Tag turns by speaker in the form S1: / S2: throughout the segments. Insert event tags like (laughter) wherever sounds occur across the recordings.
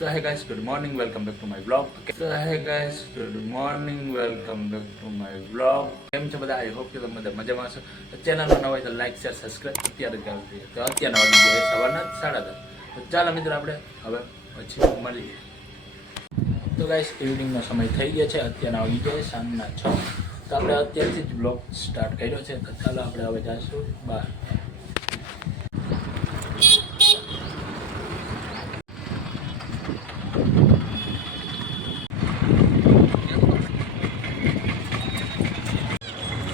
S1: So hey guys, good morning, welcome back to my vlog. So hey guys, good morning, welcome back to my vlog. કેમ છો બધા? I hope કે તમે બધા મજામાં છો. ચેનલ નવા હોય તો લાઈક શેર સબસ્ક્રાઈબ અત્યારે કરી દઈએ તો અત્યારના વાગી ગયા સવારના સાડા દસ. તો ચાલો મિત્રો આપણે હવે પછી મળીએ. તો ગાઈસ ઇવનિંગનો સમય થઈ ગયો છે. અત્યારના વાગી ગયા સાંજના છ. તો આપણે અત્યારથી જ બ્લોગ સ્ટાર્ટ કર્યો છે. તો ચાલો આપણે હવે જઈશું બહાર.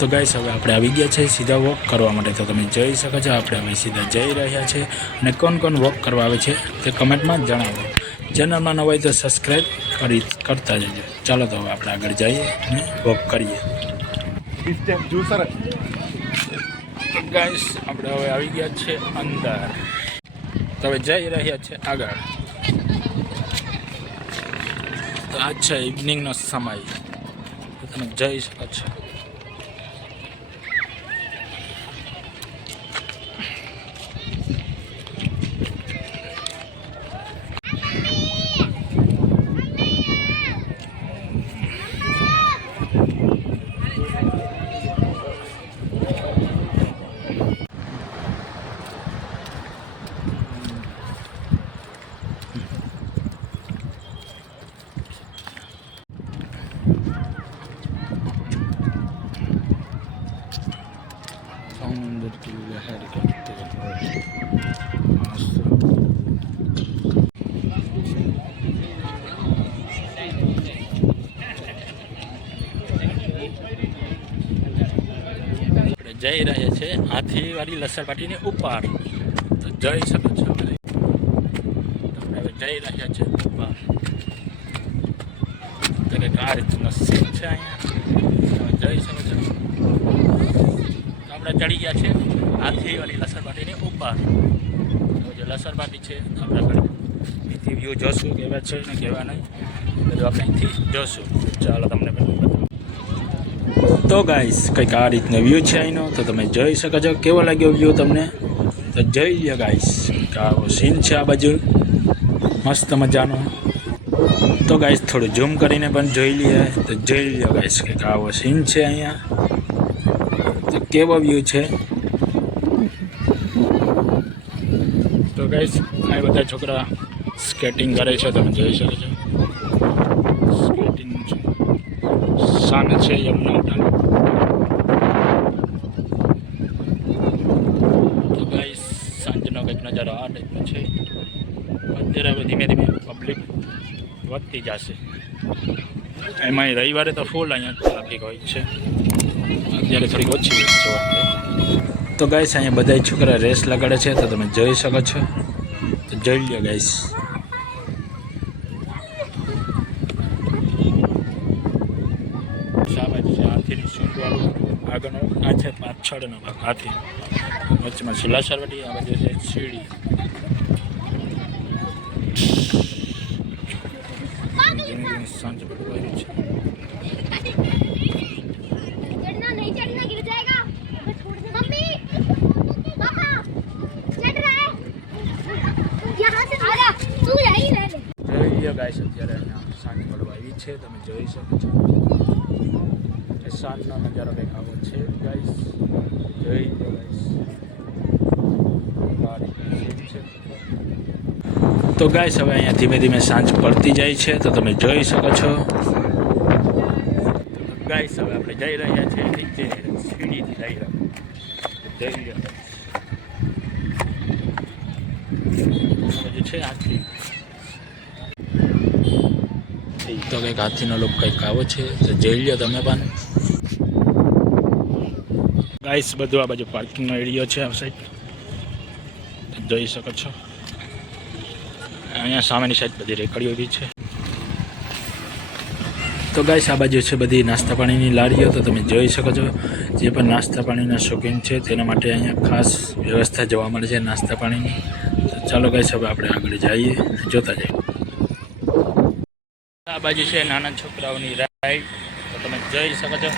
S1: તો ગાઈસ હવે આપણે આવી ગયા છે સીધા વોક કરવા માટે. તો તમે જઈ શકો છો આપણે હવે સીધા જઈ રહ્યા છે અને કોણ કોણ વોક કરવા આવે છે તે કમેન્ટમાં જણાવો. ચેનલમાં ન હોય તો સબસ્ક્રાઈબ કરી કરતા જજો. ચાલો તો હવે આપણે આગળ જઈએ અને વોક કરીએ. ગાઈસ આપણે હવે આવી ગયા છે અંદર. તો હવે જઈ રહ્યા છે આગળ. તો આ છે ઇવનિંગનો સમય. તમે જઈ શકો છો. જઈ રહ્યા છે હાથીવાળી લસણપાટીની ઉપર. તો જઈ શકો છો હવે જઈ રહ્યા છે ઉપર. તો કંઈક આ છે અહીંયા. તમે જઈ શકો ચડી ગયા છે હાથીવાળી લસણપાટીની ઉપર. જે લસણપાટી છે આપણે અહીંથી વ્યૂ જોશું. કેવા છે ને કેવા નહીં. બધું આપણે અહીંથી જોશું. ચાલો તમને બધું. તો ગાઈસ કંઈક આ રીતનો વ્યૂ છે અહીંનો તો તમે જોઈ શકો છો. કેવો લાગ્યો વ્યૂ તમને? તો જોઈ લ્યો ગાઈસ આવો સીન છે આ બાજુ. મસ્ત મજાનો. તો ગાઈસ થોડું ઝૂમ કરીને પણ જોઈ લઈએ. તો જોઈ લ્યો ગાઈસ કંઈક આવો સીન છે અહીંયા. તો કેવો વ્યૂ છે? તો ગાઈસ આ બધા છોકરા સ્કેટિંગ કરે છે, તમે જોઈ શકો છો સ્કેટિંગ સામે છે યમુના ઉદ્યાન. તો ગાઈસ સાંજનો કંઈક નજારો આ ટાઈપનો છે. અત્યારે હવે ધીમે ધીમે પબ્લિક વધતી જશે. એમાં રવિવારે તો ફૂલ અહીંયા ટ્રાફિક હોય છે. અત્યારે થોડીક ઓછી જોવા તો ગાઈસ અહીંયા બધા છોકરા રેસ લગાડે છે, તો તમે જોઈ શકો છો. તો જોઈ લ્યો ગાઈસ શાબાશ છે હાથીની સૂંઢવાળું આગળનો આ છે પાછળનો ભાગ. હાથી. વચ્ચેમાં છેલ્લા સરવટી આ બાજુ છે સીડી સાંજ પડવાની છે. ગાય અત્યારે અહીંયા સાંજ પડવા આવી છે. તમે જોઈ શકો છો. કે સાંજનો નજારો કંઈક આવો છે. ગાઈસ જય ગાઈસ. તો ગાઈસ હવે અહીંયા ધીમે ધીમે સાંજ પડતી જાય છે, તો તમે જોઈ શકો છો. ગાઈસ હવે આપણે જઈ રહ્યા છીએ નીચે સીડીથી જઈ રહ્યા જોઈ guys. છે હાથી તો કંઈક હાથીનો લોક કંઈક આવો છે, તો જઈ લ્યો તમે પણ. ગાઈસ બધું આ બાજુ પાર્કિંગનો એરિયો છે, આ સાઈડ જોઈ શકો છો. અહીંયા સામેની સાઈડ બધી રેકડીઓ બી છે. તો ગાઈસ આ બાજુ છે બધી નાસ્તા પાણીની લારીઓ, તો તમે જોઈ શકો છો જે પણ નાસ્તા પાણીના શોખીન છે, તેના માટે અહીંયા ખાસ વ્યવસ્થા જોવા મળે છે નાસ્તા પાણીની. તો ચાલો ગાઈસ હવે આપણે આગળ જઈએ. જોતા જઈએ. આ બાજુ છે નાના છોકરાઓની રાઈડ તો તમે જોઈ શકો છો.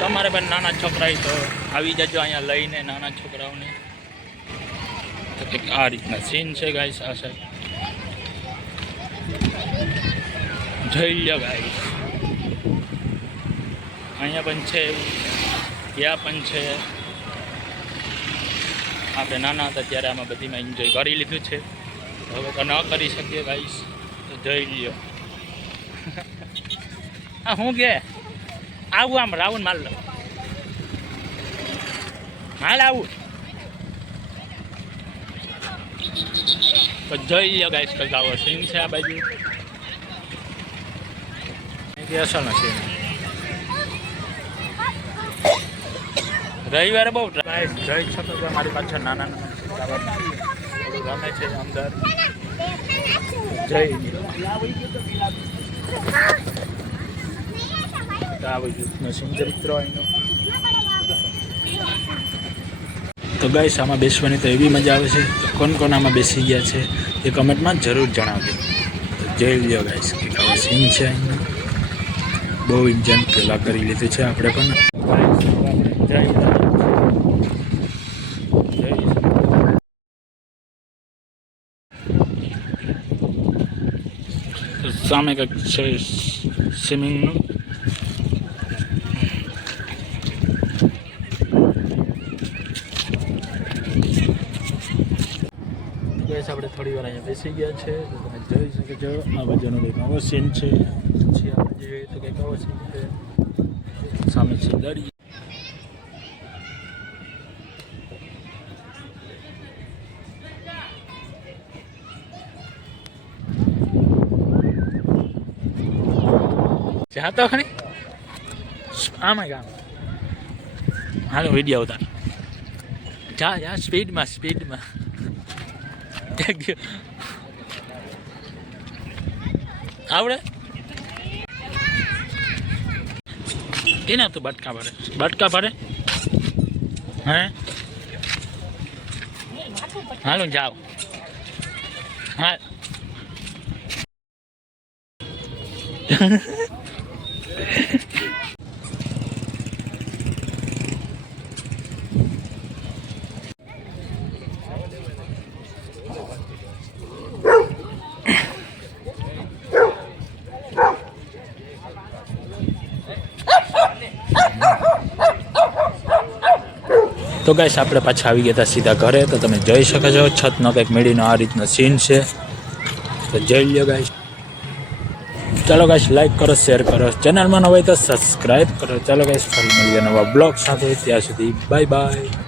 S1: તમારે પણ નાના છોકરા તો આવી જજો અહીંયા લઈને નાના છોકરાઓને. તો કંઈક આ રીતના સીન છે ગાઈસ આ સાહેબ જોઈ લો ગાઈસ અહીંયા પણ છે, ત્યાં પણ છે. આપણે નાના હતા ત્યારે આમાં બધીમાં એન્જોય કરી લીધું છે. હવે ન કરી શકીએ ગાઈસ તો જોઈ લ્યો. (laughs) હા હું કે? આવું આમ રાઉન્ડ માલ લો. માલ આવું. તો જોઈ લ્યો ગાઈસ આવો સીન છે આ બાજુ. અસલનો સીન રવિવારે બહુ ગાઈસ જોઈ શકો છો મારી પાછળ નાના નાના ગમે છે અંદર જઈ તો આ અહીંનો તો ગાઈસ આમાં બેસવાની તો એવી મજા આવે છે તો કોણ કોણ આમાં બેસી ગયા છે એ કમેન્ટમાં જરૂર જણાવજો. જોઈ લ્યો ગાઈસ કે આવો સીન છે અહીંનો. બહુ ઇન્જન પહેલાં કરી લીધું છે આપણે પણ. જય સામે કંઈક છે સ્વિમિંગનું ગેસ આપણે થોડી વાર અહીંયા બેસી ગયા છે તો તમે જોઈ શકો છો. આ બાજુનો કંઈક આવો સીન છે. પછી આપણે જોઈએ તો કંઈક આવો સીન છે. સામે છે દરિયો. જા તો ખરી? આમાં ગામ. હાલો વીડિયો ઉતાર. જા જા સ્પીડમાં સ્પીડમાં. આવડે? એના તો બટકા ભરે. બટકા ભરે? હે? હાલો જાઓ. હા. તો ગાઈશ આપણે પાછા આવી ગયા હતા સીધા ઘરે. તો તમે જોઈ શકો છો, છતનો કંઈક મેળીનો આ રીતનો સીન છે. તો જોઈ લ્યો ગાઈશ ચાલો ગાઈશ લાઈક કરો શેર કરો. ચેનલમાં ન હોય તો સબસ્ક્રાઈબ કરો. ચાલો ગાઈશ ફરી મળીએ નવા બ્લોગ સાથે. ત્યાં સુધી બાય બાય